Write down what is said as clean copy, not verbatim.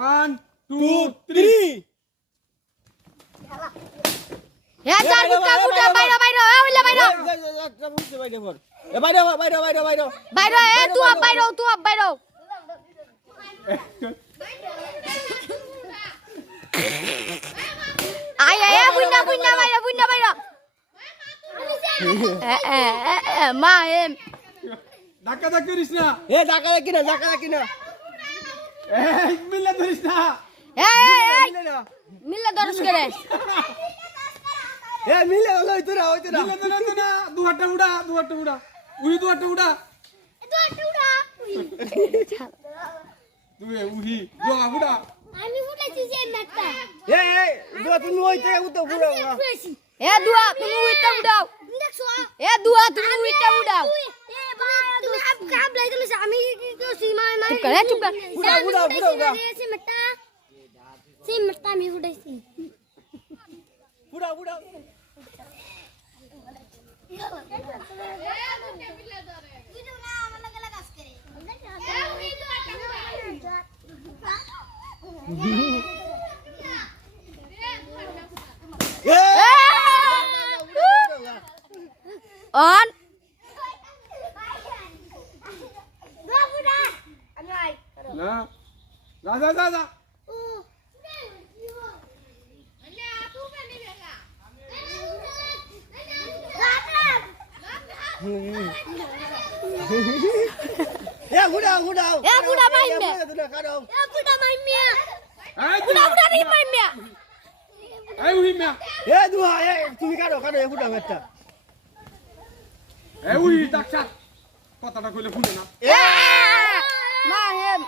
1 2 3 এ চার ফুটা ফুটা বাইরে বাইরে ওইলা বাইরে বুঝতে বাইরে পর এ বাইরে বাইরে বাইরে বাইরে বাইরে এ তুই বাইরে আয় আয় বুইনা বাইরে মা এম ধাক্কা ধাক্কা করিস না এ ধাক্কা ধাক্কি না এই মিলে ধরিস না এই মিল্লা দরস করে এ মিলে ওই তোরা মিলে না দুহাটা উড়া উই দুহাটা উড়া তুই উহি দুয়া আমি ফুটাইছি যে ম্যাটটা এই দুয়া তুমি ওই থেকে উঠো উড়া এ দুয়া তুমি উইটা উড়াও দেখছো এ দুয়া তুমি উইটা উড়াও এ ভাই তুমি আপ কাব লাই দিলে আমি কি করছি মাই চুপ কর উড়া সে ম্যাটটা আমি ফুটাইছি উড়া অন না যা এ গুড়া মাইমে তুই কারো এ ফুটা মাই মিয়া বুড়া নি মাইমে এই উহি মিয়া এ দুয়া এ তুমি কারো এ ফুটা মেটা এ উহি ডাকছা কথাটা কইলে শুনে না মা এম